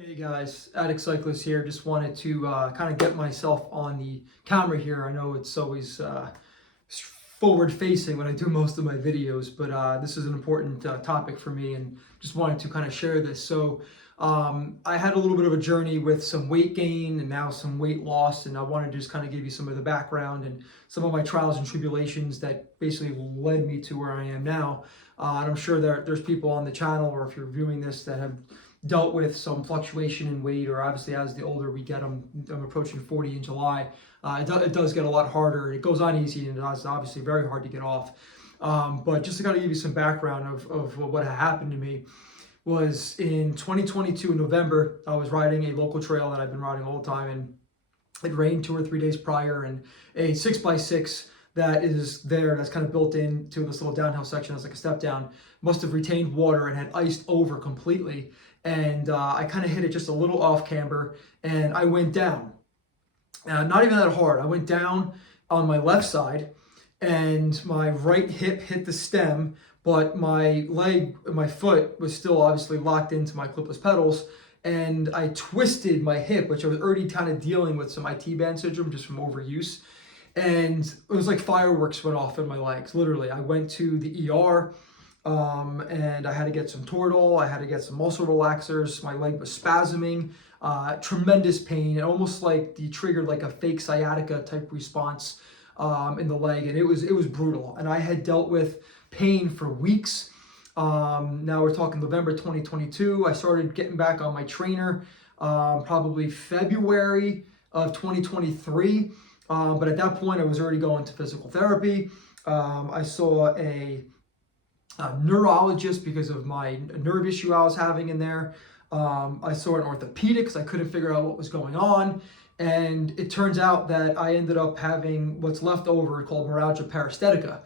Hey guys, Addict Cyclist here. Just wanted to kind of get myself on the camera here. I know it's always forward facing when I do most of my videos, but this is an important topic for me and just wanted to kind of share this. So I had a little bit of a journey with some weight gain and now some weight loss, and I wanted to just kind of give you some of the background and some of my trials and tribulations that basically led me to where I am now. And I'm sure there's people on the channel, or if you're viewing this, that have dealt with some fluctuation in weight, or obviously as the older we get, I'm approaching 40 in July. It does get a lot harder. It goes on easy, and it's obviously very hard to get off. But just to kind of give you some background of what happened to me was in 2022 in November, I was riding a local trail that I've been riding all the time, and it rained 2 or 3 days prior, and a 6x6 that is there, that's kind of built into this little downhill section as like a step down, must have retained water and had iced over completely. And I kind of hit it just a little off camber, and I went down. Not even that hard. I went down on my left side, and my right hip hit the stem, but my leg, my foot was still obviously locked into my clipless pedals, and I twisted my hip, which I was already kind of dealing with some IT band syndrome just from overuse. And it was like fireworks went off in my legs, literally. I went to the ER. And I had to get some Toradol, I had to get some muscle relaxers, my leg was spasming, tremendous pain, almost like the triggered like a fake sciatica type response in the leg, and it was brutal. And I had dealt with pain for weeks. Now we're talking November 2022. I started getting back on my trainer probably February of 2023, but at that point I was already going to physical therapy. I saw a neurologist because of my nerve issue I was having in there. I saw an orthopedic because I couldn't figure out what was going on. And it turns out that I ended up having what's left over called neuralgia paresthetica,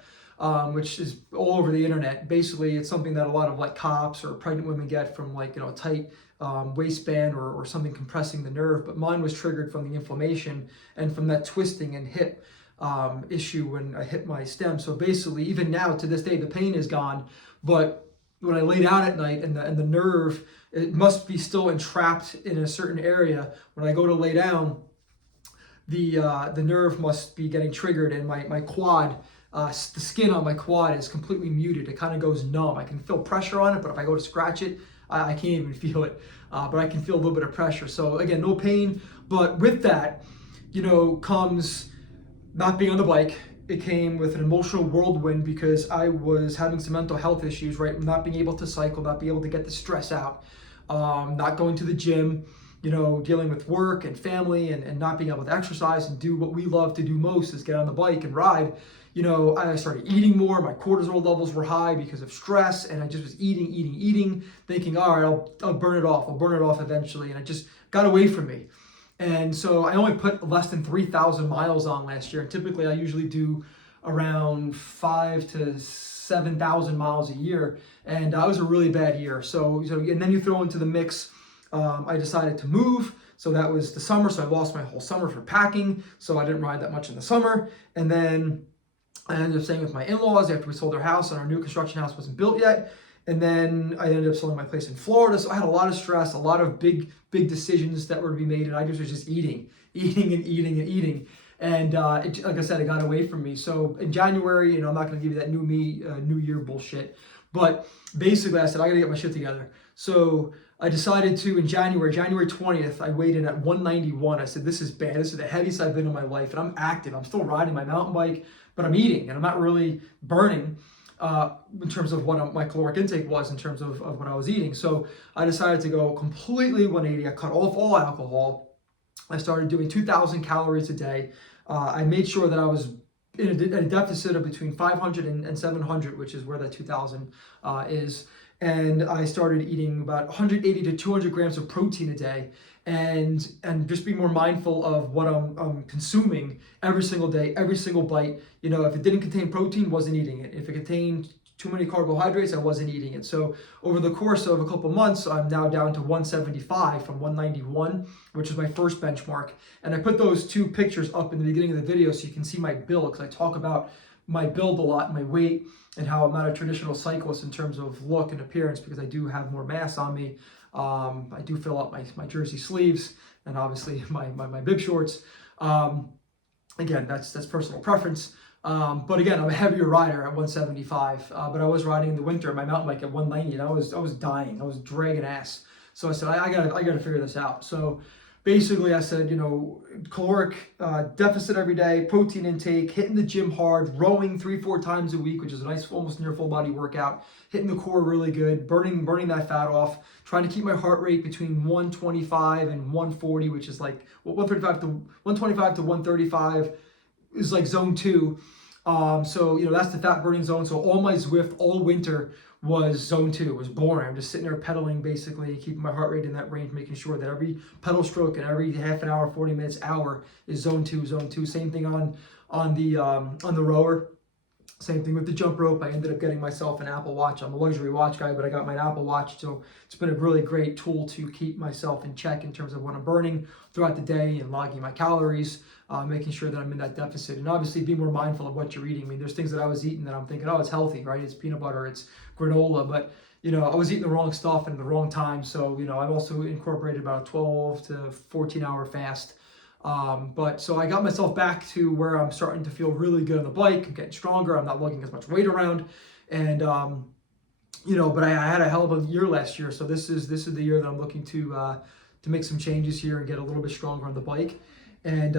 which is all over the internet. Basically, it's something that a lot of like cops or pregnant women get from like, a tight waistband or something compressing the nerve. But mine was triggered from the inflammation and from that twisting and hip issue when I hit my stem. So basically, even now to this day, the pain is gone, but when I lay down at night and the nerve, it must be still entrapped in a certain area. When I go to lay down, the nerve must be getting triggered, and my quad, the skin on my quad is completely muted. It kind of goes numb. I can feel pressure on it, but if I go to scratch it, I can't even feel it. But I can feel a little bit of pressure. So again, no pain, but with that, comes not being on the bike. It came with an emotional whirlwind because I was having some mental health issues, right? Not being able to cycle, not being able to get the stress out, not going to the gym, dealing with work and family and not being able to exercise and do what we love to do most is get on the bike and ride. I started eating more. My cortisol levels were high because of stress, and I just was eating, thinking, all right, I'll burn it off. I'll burn it off eventually. And it just got away from me. And so I only put less than 3,000 miles on last year. And typically I usually do around 5,000 to 7,000 miles a year. And that was a really bad year. So and then you throw into the mix, I decided to move. So that was the summer. So I lost my whole summer for packing. So I didn't ride that much in the summer. And then I ended up staying with my in-laws after we sold our house, and our new construction house wasn't built yet. And then I ended up selling my place in Florida. So I had a lot of stress, a lot of big decisions that were to be made. And I was just eating. And like I said, it got away from me. So in January, I'm not going to give you that new year bullshit. But basically I said, I got to get my shit together. So I decided to, in January 20th, I weighed in at 191. I said, this is bad. This is the heaviest I've been in my life. And I'm active. I'm still riding my mountain bike, but I'm eating and I'm not really burning. In terms of what my caloric intake was in terms of what I was eating. So I decided to go completely 180. I cut off all alcohol. I started doing 2,000 calories a day. I made sure that I was in a deficit of between 500 and 700, which is where that 2,000 is. And I started eating about 180 to 200 grams of protein a day, and just be more mindful of what I'm consuming every single day, every single bite. If it didn't contain protein, wasn't eating it. If it contained too many carbohydrates, I wasn't eating it. So over the course of a couple months, I'm now down to 175 from 191, which is my first benchmark. And I put those two pictures up in the beginning of the video so you can see my build, because I talk about my build a lot, my weight, and how I'm not a traditional cyclist in terms of look and appearance, because I do have more mass on me. I do fill up my jersey sleeves and obviously my bib shorts. Again, that's personal preference. But again, I'm a heavier rider at 175, but I was riding in the winter my mountain bike at 190, and I was dying. I was dragging ass. So I said, I gotta figure this out. So basically I said, you know, caloric deficit every day, protein intake, hitting the gym hard, rowing 3-4 times a week, which is a nice, almost near full body workout, hitting the core really good, burning that fat off, trying to keep my heart rate between 125 and 140, which is like 125 to 135 is like zone 2. So, you know, that's the fat burning zone. So all my Zwift all winter was zone 2. It was boring. I'm just sitting there pedaling, basically keeping my heart rate in that range, making sure that every pedal stroke and every half an hour, 40 minutes, hour is zone 2. Same thing on the rower. Same thing with the jump rope. I ended up getting myself an Apple Watch. I'm a luxury watch guy, but I got my Apple Watch. So it's been a really great tool to keep myself in check in terms of what I'm burning throughout the day and logging my calories, making sure that I'm in that deficit. And obviously be more mindful of what you're eating. I mean, there's things that I was eating that I'm thinking, oh, it's healthy, right? It's peanut butter, it's granola, but you know, I was eating the wrong stuff at the wrong time. So, you know, I've also incorporated about a 12 to 14 hour fast. But so I got myself back to where I'm starting to feel really good on the bike. I'm getting stronger. I'm not lugging as much weight around, and you know. But I had a hell of a year last year, so this is the year that I'm looking to make some changes here and get a little bit stronger on the bike. And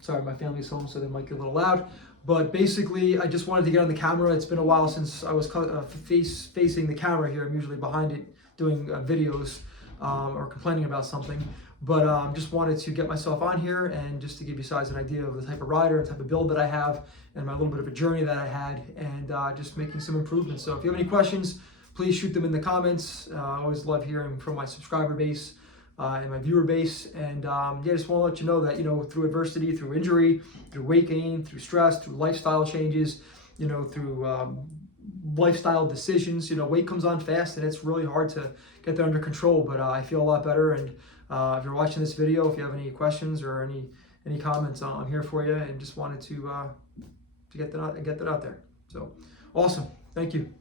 sorry, my family's home, so they might get a little loud. But basically, I just wanted to get on the camera. It's been a while since I was facing the camera here. I'm usually behind it doing videos or complaining about something. But just wanted to get myself on here and just to give you guys an idea of the type of rider and type of build that I have and my little bit of a journey that I had, and just making some improvements. So if you have any questions, please shoot them in the comments. I always love hearing from my subscriber base and my viewer base. And yeah, just want to let you know that, you know, through adversity, through injury, through weight gain, through stress, through lifestyle changes, you know, through lifestyle decisions, you know, weight comes on fast and it's really hard to get that under control. But I feel a lot better. And if you're watching this video, if you have any questions or any comments, I'm here for you, and just wanted to get that out there. So awesome. Thank you.